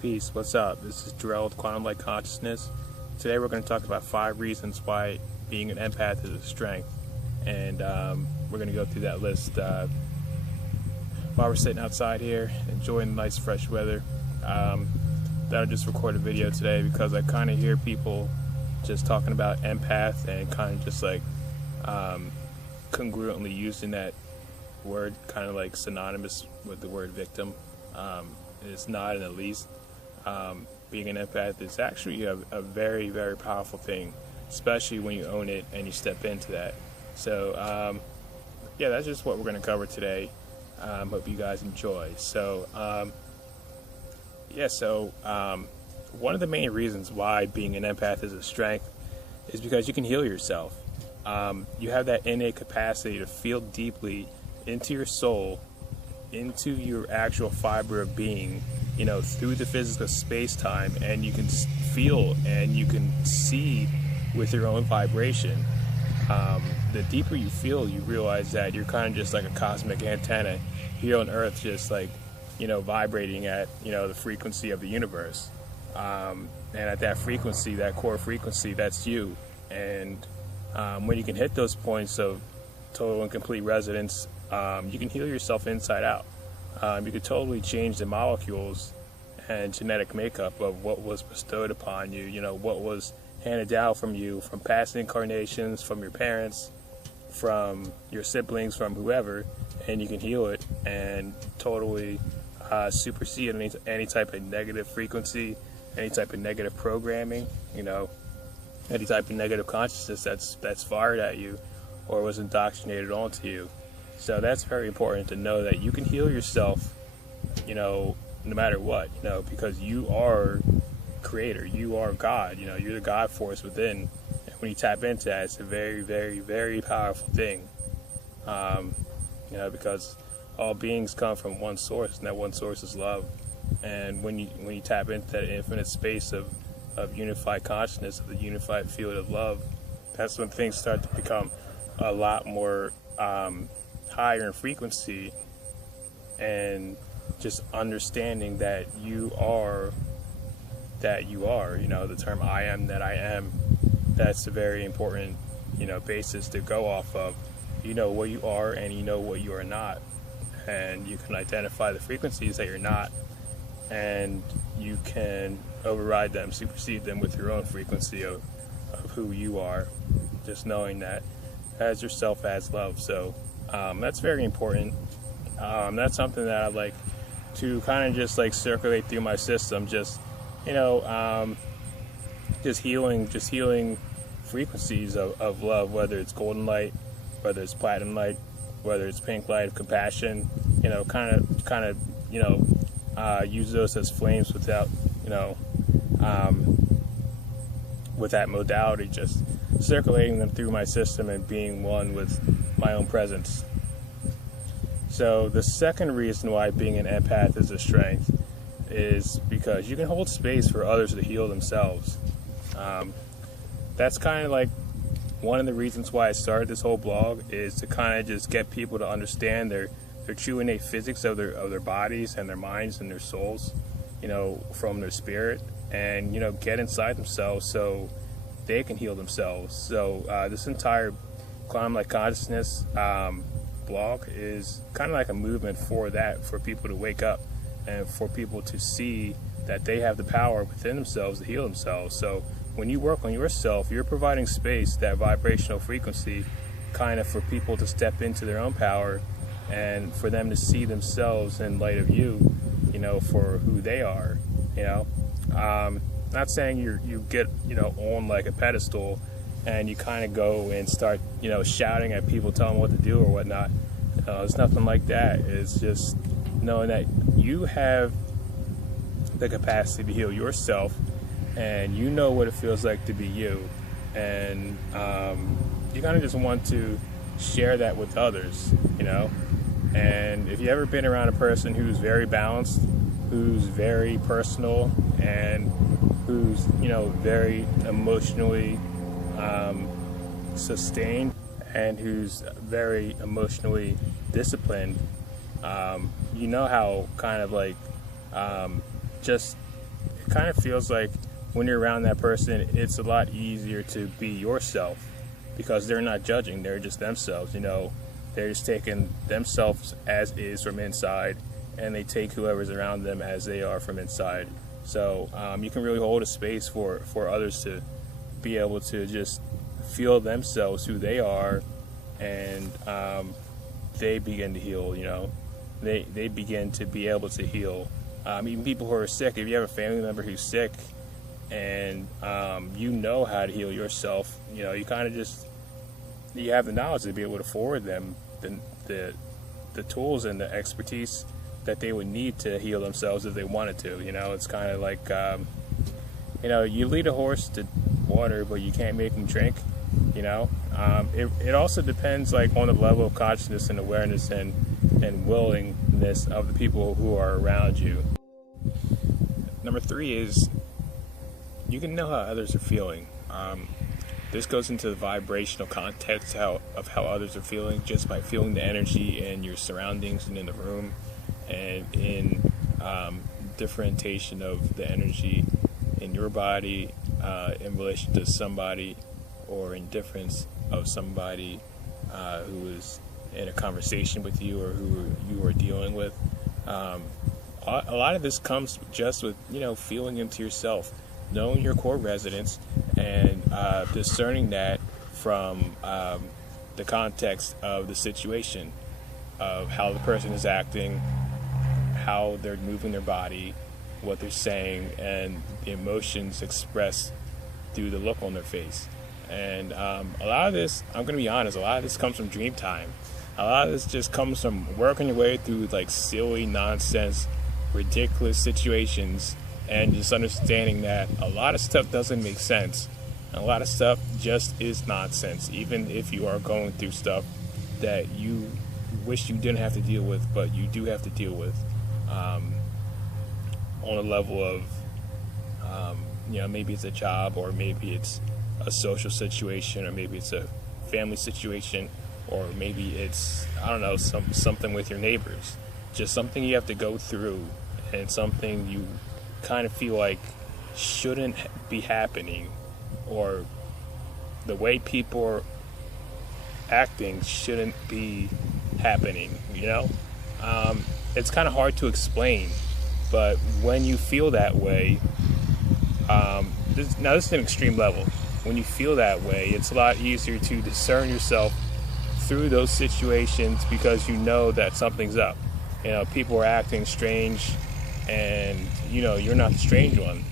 Peace, what's up? This is Jarrell with Quantum Light Consciousness. Today we're going to talk about 5 reasons why being an empath is a strength. And we're going to go through that list while we're sitting outside here, enjoying the nice fresh weather. That'll just record a video today because I kind of hear people just talking about empath and kind of just like congruently using that word, kind of like synonymous with the word victim. It's not in the least. Being an empath is actually a very, very powerful thing, especially when you own it and you step into that. So, yeah, that's just what we're going to cover today. Hope you guys enjoy. So, one of the main reasons why being an empath is a strength is because you can heal yourself. You have that innate capacity to feel deeply into your soul, into your actual fiber of being, through the physical space-time, and you can feel and you can see with your own vibration. The deeper you feel, you realize that you're kind of just like a cosmic antenna here on Earth, just like, vibrating at, the frequency of the universe. And at that frequency, that core frequency, that's you. And when you can hit those points of total and complete resonance, you can heal yourself inside out. You could totally change the molecules and genetic makeup of what was bestowed upon you, what was handed down from you, from past incarnations, from your parents, from your siblings, from whoever, and you can heal it and totally supersede any type of negative frequency, any type of negative programming, any type of negative consciousness that's fired at you or was indoctrinated onto you. So that's very important to know that you can heal yourself, no matter what, because you are creator, you are God, you're the God force within. And when you tap into that, it's a very, very, very powerful thing. Because all beings come from one source, and that one source is love. And when you tap into that infinite space of unified consciousness, of the unified field of love, that's when things start to become a lot more higher in frequency, and just understanding that you are, the term I am that I am, that's a very important, basis to go off of. You know what you are and you know what you are not, and you can identify the frequencies that you're not, and you can override them, supersede them with your own frequency of who you are, just knowing that as yourself, as love. So that's very important. That's something that I like to kind of just like circulate through my system, just healing frequencies of love, whether it's golden light, whether it's platinum light, whether it's pink light of compassion, use those as flames without, with that modality, just circulating them through my system and being one with my own presence. So the second reason why being an empath is a strength is because you can hold space for others to heal themselves. That's kind of like one of the reasons why I started this whole blog, is to kind of just get people to understand their true innate physics of their bodies and their minds and their souls, from their spirit, and get inside themselves so they can heal themselves. So this entire Quantum Light Consciousness blog is kind of like a movement for that, for people to wake up and for people to see that they have the power within themselves to heal themselves. So when you work on yourself, you're providing space, that vibrational frequency, kind of for people to step into their own power and for them to see themselves in light of you, for who they are. Not saying you get on like a pedestal and you kind of go and start shouting at people, telling them what to do or whatnot. It's nothing like that. It's just knowing that you have the capacity to heal yourself, and you know what it feels like to be you, and you kind of just want to share that with others, and if you've ever been around a person who's very balanced, who's very personal, and who's very emotionally sustained, and who's very emotionally disciplined, how kind of like just kind of feels like when you're around that person, it's a lot easier to be yourself because they're not judging. They're just themselves, They're just taking themselves as is from inside, and they take whoever's around them as they are from inside. So you can really hold a space for others to be able to just feel themselves, who they are, and they begin to heal, They begin to be able to heal. Even people who are sick, if you have a family member who's sick and you know how to heal yourself, you kind of just, you have the knowledge to be able to forward them the tools and the expertise that they would need to heal themselves if they wanted to. It's kind of like, you lead a horse to water, but you can't make him drink. It also depends on the level of consciousness and awareness and willingness of the people who are around you. Number 3 is you can know how others are feeling. This goes into the vibrational context of how others are feeling just by feeling the energy in your surroundings and in the room, and in differentiation of the energy in your body in relation to somebody, or indifference of somebody who is in a conversation with you or who you are dealing with. A lot of this comes just with, feeling into yourself, knowing your core resonance, and discerning that from the context of the situation, of how the person is acting, how they're moving their body, what they're saying, and the emotions expressed through the look on their face. And a lot of this, I'm going to be honest, a lot of this comes from dream time. A lot of this just comes from working your way through silly, nonsense, ridiculous situations, and just understanding that a lot of stuff doesn't make sense. A lot of stuff just is nonsense, even if you are going through stuff that you wish you didn't have to deal with, but you do have to deal with on a level of, maybe it's a job, or maybe it's a social situation, or maybe it's a family situation, or maybe it's, something with your neighbors. Just something you have to go through, and something you kind of feel like shouldn't be happening, or the way people are acting shouldn't be happening, It's kind of hard to explain, but when you feel that way, this is an extreme level. When you feel that way, it's a lot easier to discern yourself through those situations, because you know that something's up. People are acting strange, and you're not the strange one,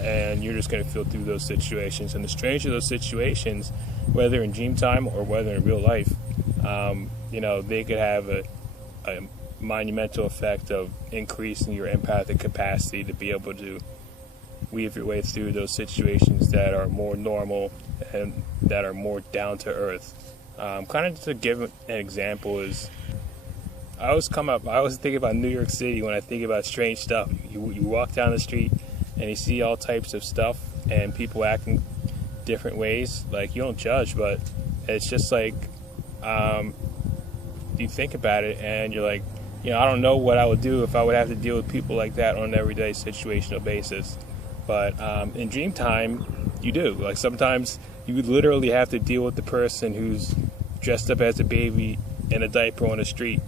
and you're just going to feel through those situations. And the strange of those situations, whether in dream time or whether in real life, they could have a monumental effect of increasing your empathic capacity to be able to weave your way through those situations that are more normal and that are more down to earth. Kind of to give an example is, I always think about New York City when I think about strange stuff. You walk down the street and you see all types of stuff and people acting different ways. You don't judge, but it's just you think about it and you're like, I don't know what I would do if I would have to deal with people like that on an everyday situational basis. But in dream time, you do. Sometimes you would literally have to deal with the person who's dressed up as a baby in a diaper on the street.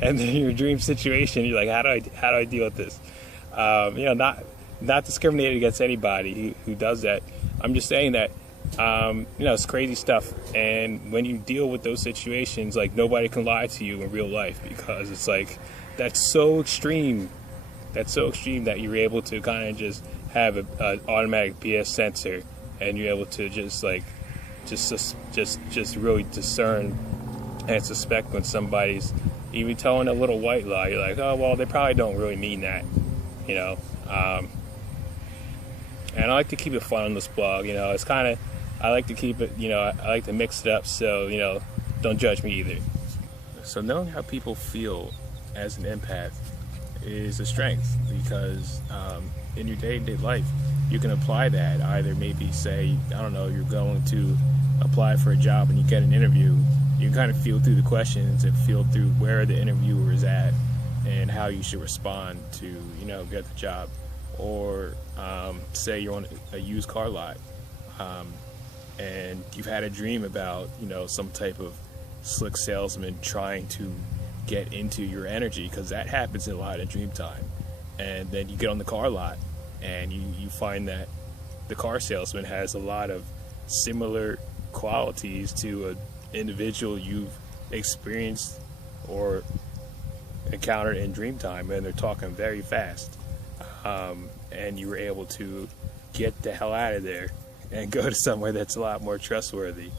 And then in your dream situation, you're like, how do I deal with this? Not discriminating against anybody who does that. I'm just saying that, it's crazy stuff. And when you deal with those situations, nobody can lie to you in real life, because it's that's so extreme. That's so extreme that you're able to kind of just have an automatic BS sensor, and you're able to just really discern and suspect when somebody's even telling a little white lie. You're like, oh well, they probably don't really mean that, And I like to keep it fun on this blog. It's kind of, I like to keep it, I like to mix it up, so don't judge me either. So knowing how people feel as an empath is a strength, because in your day-to-day life you can apply that. Either maybe say, you're going to apply for a job and you get an interview, you can kind of feel through the questions and feel through where the interviewer is at and how you should respond to get the job. or say you're on a used car lot, and you've had a dream about, some type of slick salesman trying to get into your energy, because that happens a lot in dream time. And then you get on the car lot and you find that the car salesman has a lot of similar qualities to an individual you've experienced or encountered in dream time, and they're talking very fast, and you were able to get the hell out of there and go to somewhere that's a lot more trustworthy.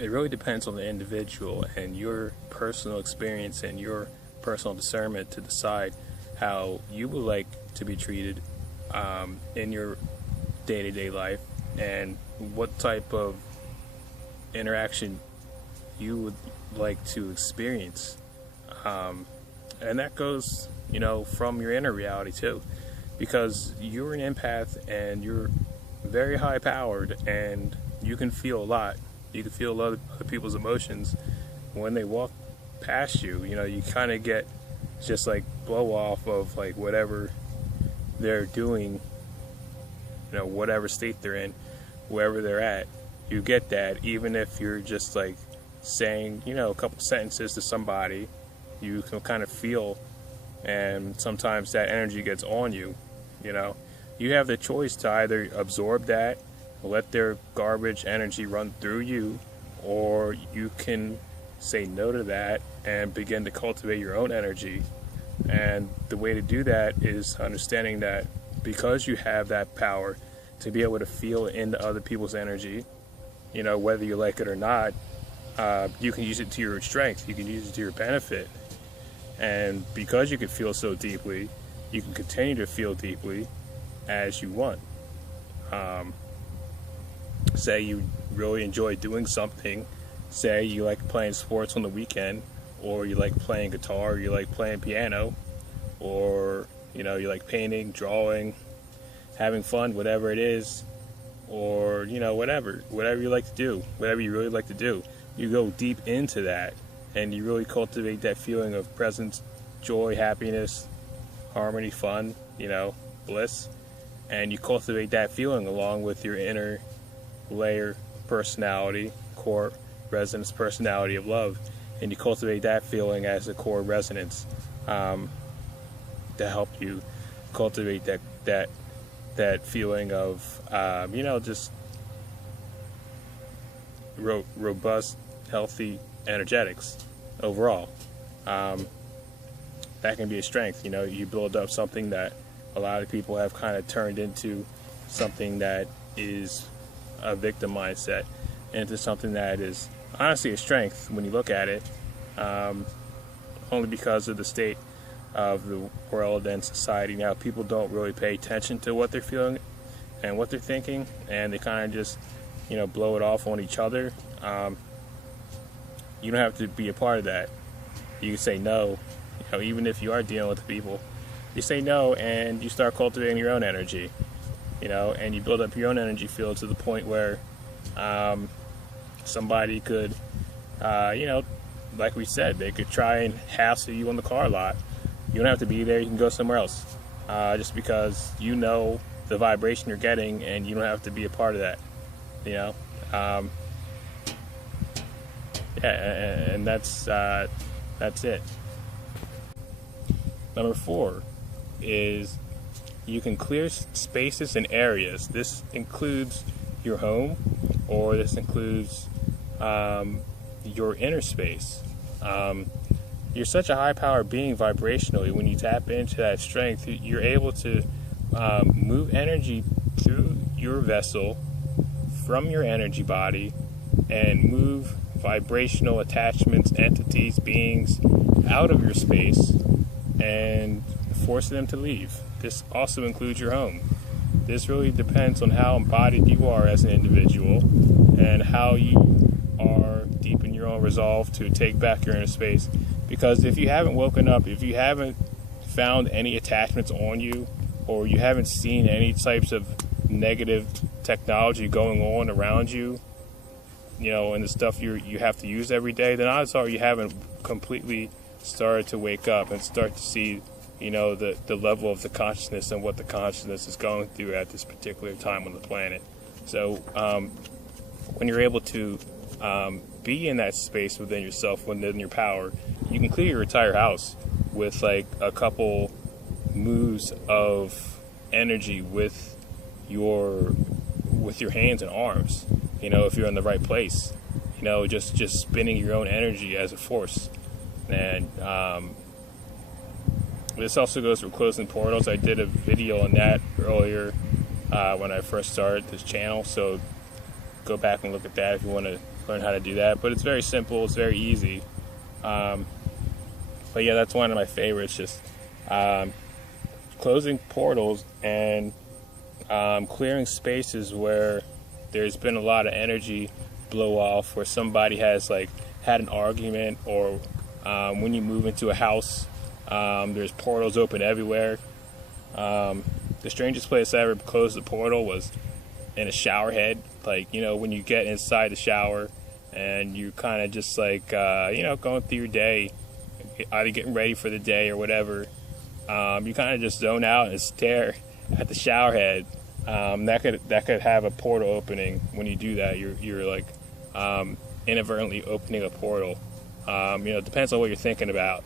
It really depends on the individual and your personal experience and your personal discernment to decide how you would like to be treated in your day-to-day life, and what type of interaction you would like to experience. And that goes, from your inner reality too, because you're an empath and you're very high powered, and you can feel a lot. You can feel a lot of other people's emotions when they walk past you. You kind of get just like blow off of like whatever they're doing, whatever state they're in, wherever they're at. You get that even if you're just like saying, a couple sentences to somebody. You can kind of feel, and sometimes that energy gets on you. You have the choice to either absorb that, let their garbage energy run through you, or you can say no to that and begin to cultivate your own energy. And the way to do that is understanding that because you have that power to be able to feel into other people's energy, whether you like it or not, you can use it to your strength. You can use it to your benefit. And because you can feel so deeply, you can continue to feel deeply as you want. Say you really enjoy doing something. Say you like playing sports on the weekend, or you like playing guitar, or you like playing piano, or you like painting, drawing, having fun, whatever it is, or whatever you like to do, whatever you really like to do. You go deep into that, and you really cultivate that feeling of presence, joy, happiness, harmony, fun, bliss, and you cultivate that feeling along with your inner layer personality, core resonance personality of love, and you cultivate that feeling as a core resonance to help you cultivate that feeling of just robust, healthy energetics overall. That can be a strength. You build up something that a lot of people have kind of turned into something that is a victim mindset, into something that is honestly a strength when you look at it, only because of the state of the world and society now. People don't really pay attention to what they're feeling and what they're thinking, and they kind of just blow it off on each other. You don't have to be a part of that. You can say no, even if you are dealing with people. You say no and you start cultivating your own energy, and you build up your own energy field to the point where somebody could, like we said, they could try and hassle you on the car lot. You don't have to be there. You can go somewhere else, just because the vibration you're getting, and you don't have to be a part of that. And that's it. Number 4 is you can clear spaces and areas. This includes your home, or this includes your inner space. You're such a high power being vibrationally. When you tap into that strength, you're able to move energy through your vessel from your energy body and move vibrational attachments, entities, beings out of your space and force them to leave. This also includes your home. This really depends on how embodied you are as an individual and how you are deep in your own resolve to take back your inner space. Because if you haven't woken up, if you haven't found any attachments on you, or you haven't seen any types of negative technology going on around you, and the stuff you have to use every day, then odds are you haven't completely started to wake up and start to see the level of the consciousness and what the consciousness is going through at this particular time on the planet. So when you're able to be in that space within yourself, within your power, you can clear your entire house with like a couple moves of energy with your hands and arms. If you're in the right place, just spinning your own energy as a force. And this also goes for closing portals. I did a video on that earlier when I first started this channel, so go back and look at that if you want to learn how to do that. But it's very simple, it's very easy. But yeah, that's one of my favorites, just closing portals and clearing spaces where there's been a lot of energy blow off, where somebody has like had an argument, or when you move into a house, there's portals open everywhere. The strangest place I ever closed the portal was in a shower head. Like, when you get inside the shower and you kind of just like, going through your day, either getting ready for the day or whatever, you kind of just zone out and stare at the shower head. That could have a portal opening. When you do that, you're like inadvertently opening a portal. It depends on what you're thinking about.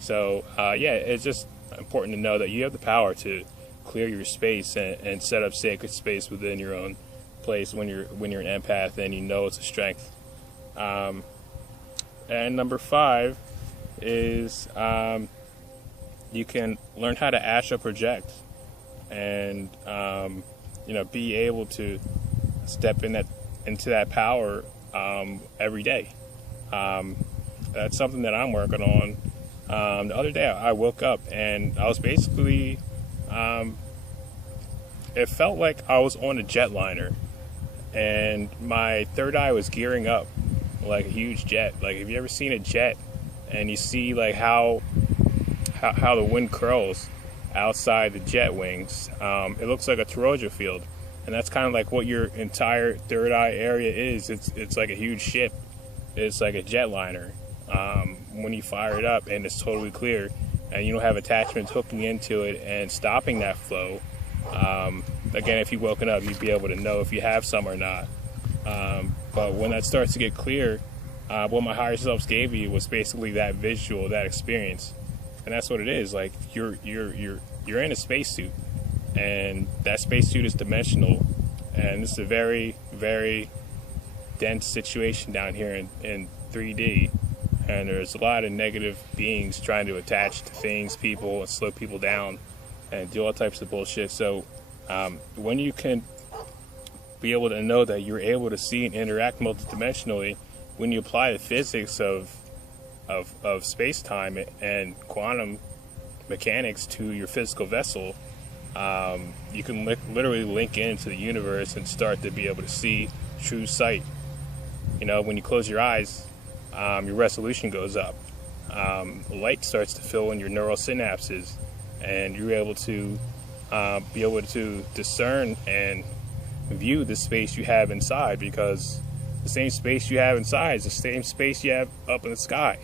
It's just important to know that you have the power to clear your space and set up sacred space within your own place when you're an empath, and it's a strength. And number 5 is you can learn how to astral project, and be able to step into that power every day. That's something that I'm working on. The other day I woke up and I was basically, it felt like I was on a jetliner, and my third eye was gearing up like a huge jet. Like, have you ever seen a jet and you see like how the wind curls outside the jet wings? It looks like a toroidal field, and that's kind of like what your entire third eye area is. It's like a huge ship. It's like a jetliner. When you fire it up and it's totally clear, and you don't have attachments hooking into it and stopping that flow. Again, if you've woken up, you'd be able to know if you have some or not. But when that starts to get clear, what my higher selves gave you was basically that visual, that experience. And that's what it is. Like, you're in a spacesuit, and that spacesuit is dimensional, and this is a very, very dense situation down here in 3D. And there's a lot of negative beings trying to attach to things, people, and slow people down and do all types of bullshit. So when you can be able to know that you're able to see and interact multidimensionally, when you apply the physics of space-time and quantum mechanics to your physical vessel, you can literally link into the universe and start to be able to see true sight. When you close your eyes, your resolution goes up. Light starts to fill in your neural synapses, and you're able to discern and view the space you have inside, because the same space you have inside is the same space you have up in the sky.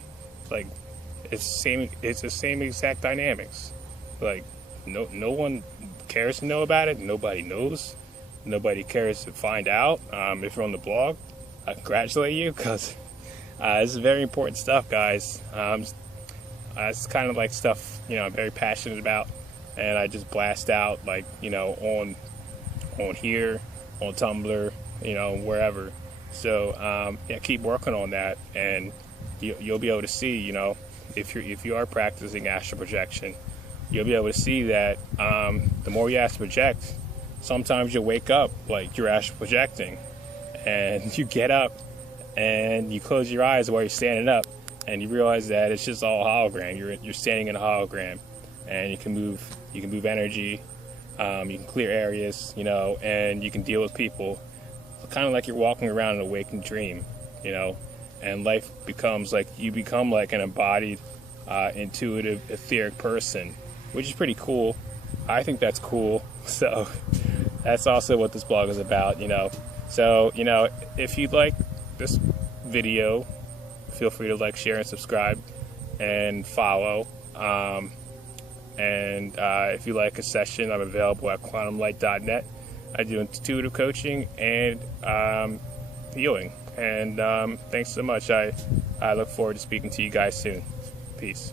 Like, it's the same exact dynamics. Like, no one cares to know about it. Nobody knows. Nobody cares to find out. If you're on the blog, I congratulate you, because this is very important stuff, guys. It's kind of like stuff I'm very passionate about, and I just blast out like on here, on Tumblr, wherever. So keep working on that, and you'll be able to see, if you are practicing astral projection, you'll be able to see that the more you astral project, sometimes you'll wake up like you're astral projecting, and you get up and you close your eyes while you're standing up, and you realize that it's just all hologram. You're standing in a hologram, and you can move energy, you can clear areas, and you can deal with people, kind of like you're walking around in a waking dream, and life becomes like, you become like an embodied, intuitive, etheric person, which is pretty cool. I think that's cool. So that's also what this blog is about, So, if you'd like this video, feel free to like, share, and subscribe. and follow. And if you like a session, I'm available at quantumlight.net. I do intuitive coaching and healing. And thanks so much. I look forward to speaking to you guys soon. Peace.